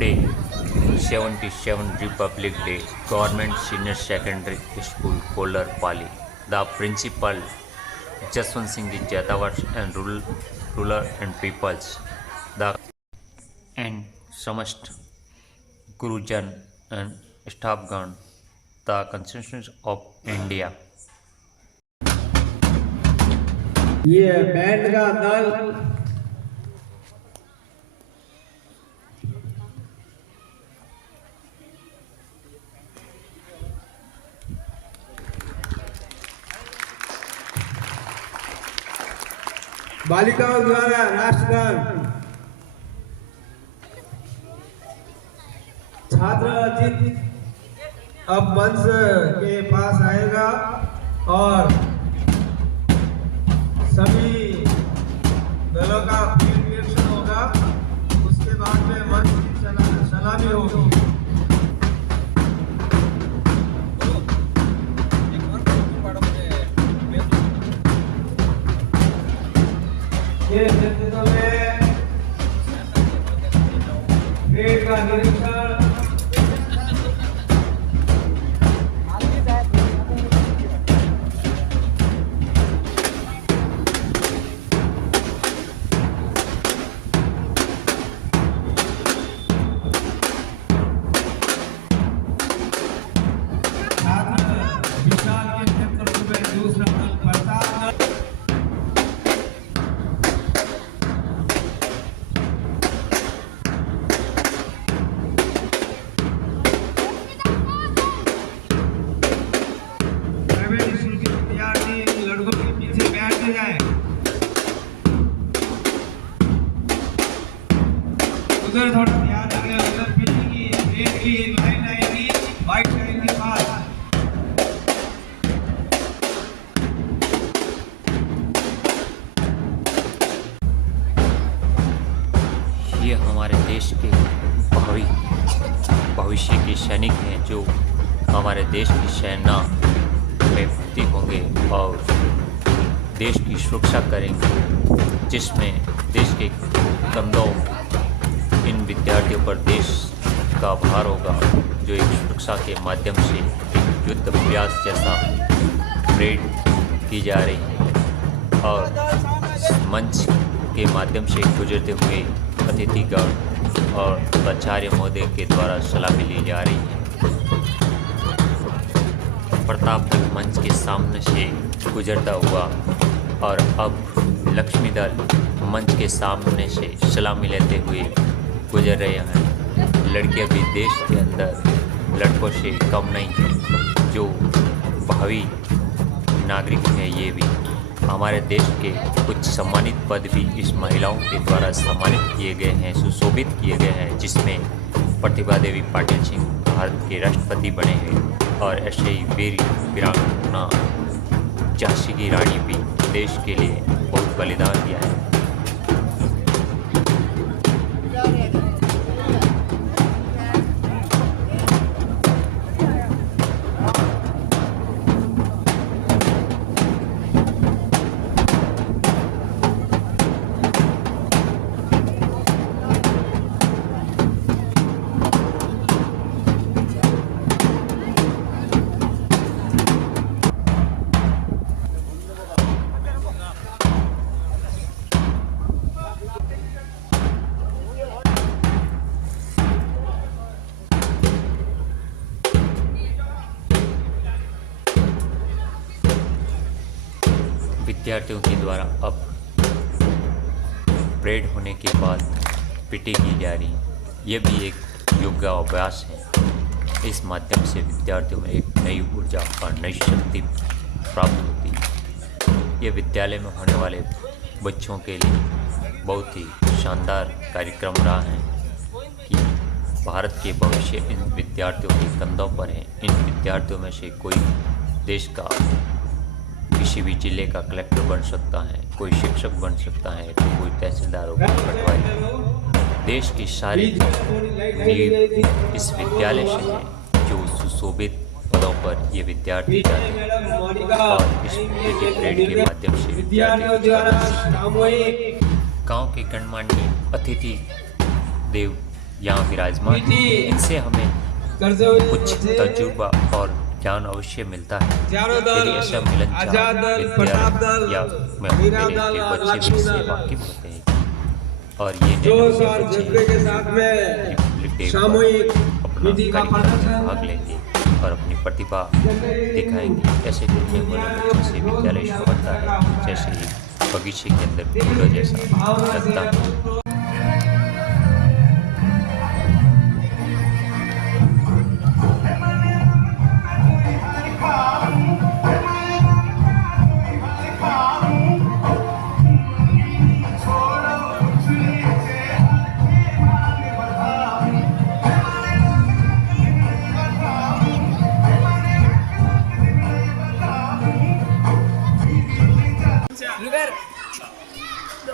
Today, 77 Republic Day, Government Senior Secondary School, Kolarpally. The principal, Jaswant Singh Jadawat, and ruler and peoples, the and Samast Gurujan and Staffghan, the Constitution of India. ये band का दल बालिकाओं द्वारा राष्ट्रगान छात्र अजित अब मंच के पास आएगा और सभी दलों का फील्ड निरीक्षण होगा। उसके बाद में मंच की सलामी होगी। ये नेतृत्व में फील्ड का निरीक्षण उधर थोड़ा ध्यान रखें। उधर पीछे की रेड की लाइन आएगी वाइट लाइन के पास। ये हमारे देश के भविष्य के सैनिक हैं जो हमारे देश की सेना में भर्ती होंगे और देश की सुरक्षा करेंगे, जिसमें देश के कंधों इन विद्यार्थियों पर देश का भार होगा, जो एक सुरक्षा के माध्यम से एक युद्ध अभ्यास जैसा परेड की जा रही है और मंच के माध्यम से गुजरते हुए अतिथिगण और प्राचार्य महोदय के द्वारा सलामी ली जा रही है। प्रतापगढ़ मंच के सामने से गुजरता हुआ और अब लक्ष्मी दल मंच के सामने से सलामी लेते हुए गुजर रहे हैं। लड़कियां भी देश के अंदर लड़कों से कम नहीं हैं, जो भावी नागरिक हैं। ये भी हमारे देश के कुछ सम्मानित पद भी इस महिलाओं के द्वारा सम्मानित किए गए हैं, सुशोभित किए गए हैं, जिसमें प्रतिभा देवी पाटिल सिंह भारत के राष्ट्रपति बने हैं और ऐसे ही वीरांगना झांसी की रानी भी देश के लिए बहुत बलिदान दिया है। विद्यार्थियों के द्वारा अब परेड होने के बाद पीटी की जा रही है। यह भी एक योगाभ्यास है। इस माध्यम से विद्यार्थियों में एक नई ऊर्जा और नई शक्ति प्राप्त होती है। ये विद्यालय में होने वाले बच्चों के लिए बहुत ही शानदार कार्यक्रम रहा है कि भारत के भविष्य इन विद्यार्थियों के कंधों पर है। इन विद्यार्थियों में से कोई देश का किसी भी जिले का कलेक्टर बन सकता है, कोई शिक्षक बन सकता है, तो कोई तहसीलदार होगा, पटवारी। देश की सारी नींव इस विद्यालय से है, जो सुशोभित पदों पर ये विद्यार्थी जाते हैं और इस परेड के माध्यम से विद्यार्थी गांव के गणमान्य अतिथि देव यहाँ विराजमान हैं। इनसे हमें करते हुए कुछ तजुर्बा और ज्ञान अवश्य मिलता है। यदि ऐसा मिलन आजाद दल, प्रताप दल, या में मीरा मेरे दल के और बच्चे भी लक्ष्मण इससे दल वाकिफ होते हैं और ये जोश नन्हे और बच्चे जज्बे के साथ में रिपब्लिक डे पर सामूहिक अपना विधि का कार्यक्रम में प्रदर्शन भाग लेंगे और अपनी प्रतिभा दिखाएंगे। ऐसे टूटने वाले बच्चों से विद्यालय शोभता है जैसे एक बगीचे के अंदर फूलों जैसा लगता है।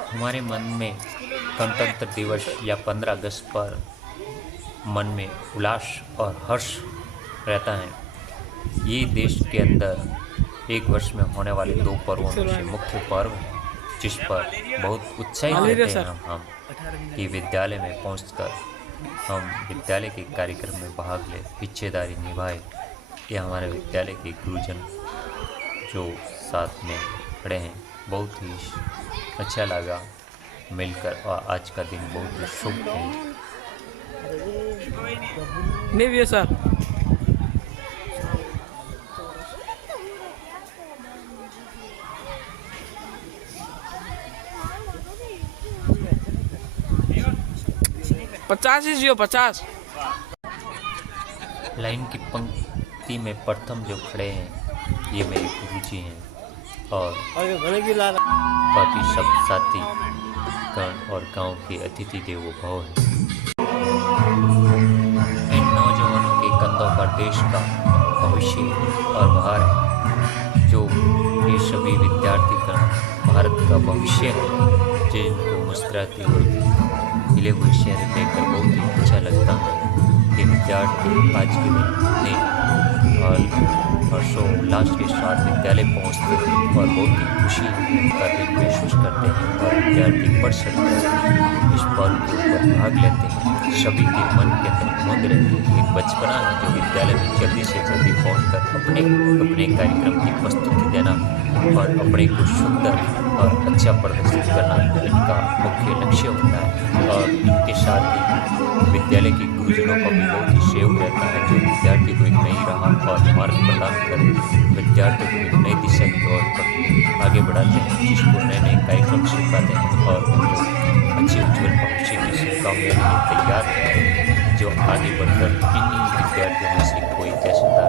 हमारे मन में गणतंत्र दिवस या 15 अगस्त पर मन में उल्लास और हर्ष रहता है। ये देश के अंदर एक वर्ष में होने वाले 2 पर्वों में से मुख्य पर्व है, जिस पर बहुत उत्साहित रहते हैं हम कि विद्यालय में पहुंचकर हम विद्यालय के कार्यक्रम में भाग ले, हिस्सेदारी निभाए। ये हमारे विद्यालय के गुरुजन जो साथ में खड़े हैं, बहुत ही अच्छा लगा मिलकर और आज का दिन बहुत ही शुभ है। नहीं भैया सर, पचास ही जियो 50। लाइन की पंक्ति में प्रथम जो खड़े हैं ये मेरे गुरुजी हैं और बाकी सब साथी गण और गांव के अतिथि देवो भव हैं। इन नौजवानों के कंधों पर देश का भविष्य और भार है। जो ये सभी विद्यार्थी गण भारत का भविष्य है, जिनको मुस्कुराते हुए खिले हुए चेहरे देखकर बहुत ही अच्छा लगता है कि विद्यार्थी आज के दिन ने हर्षोल्लास के साथ विद्यालय पहुंचते हैं और बहुत ही खुशी का दिन महसूस करते हैं और विद्यार्थी बढ़ सकते हैं इस पर्व के ऊपर भाग लेते हैं। सभी के मन के अंदर उमंग रहती है, एक बचपना है जो विद्यालय में जल्दी से जल्दी पहुंचकर अपने कार्यक्रम की प्रस्तुति देना और अपने को सुंदर और अच्छा प्रदर्शित करना इनका मुख्य लक्ष्य होता है। और इनके साथ ही विद्यालय के गुरुजनों का भी बहुत ही सहयोग रहता है, जो विद्यार्थी को एक नई राह और मार्ग प्रदान कर विद्यार्थियों को एक नई दिशा की ओर पर आगे बढ़ाते हैं, जिसको नए नए कार्यक्रम सिखाते हैं और उनको अच्छे उज्जवल भविष्य की शुभकामनाएं तैयार हैं, जो आगे बढ़कर इन्हीं विद्यार्थियों में से कोई जैसेदार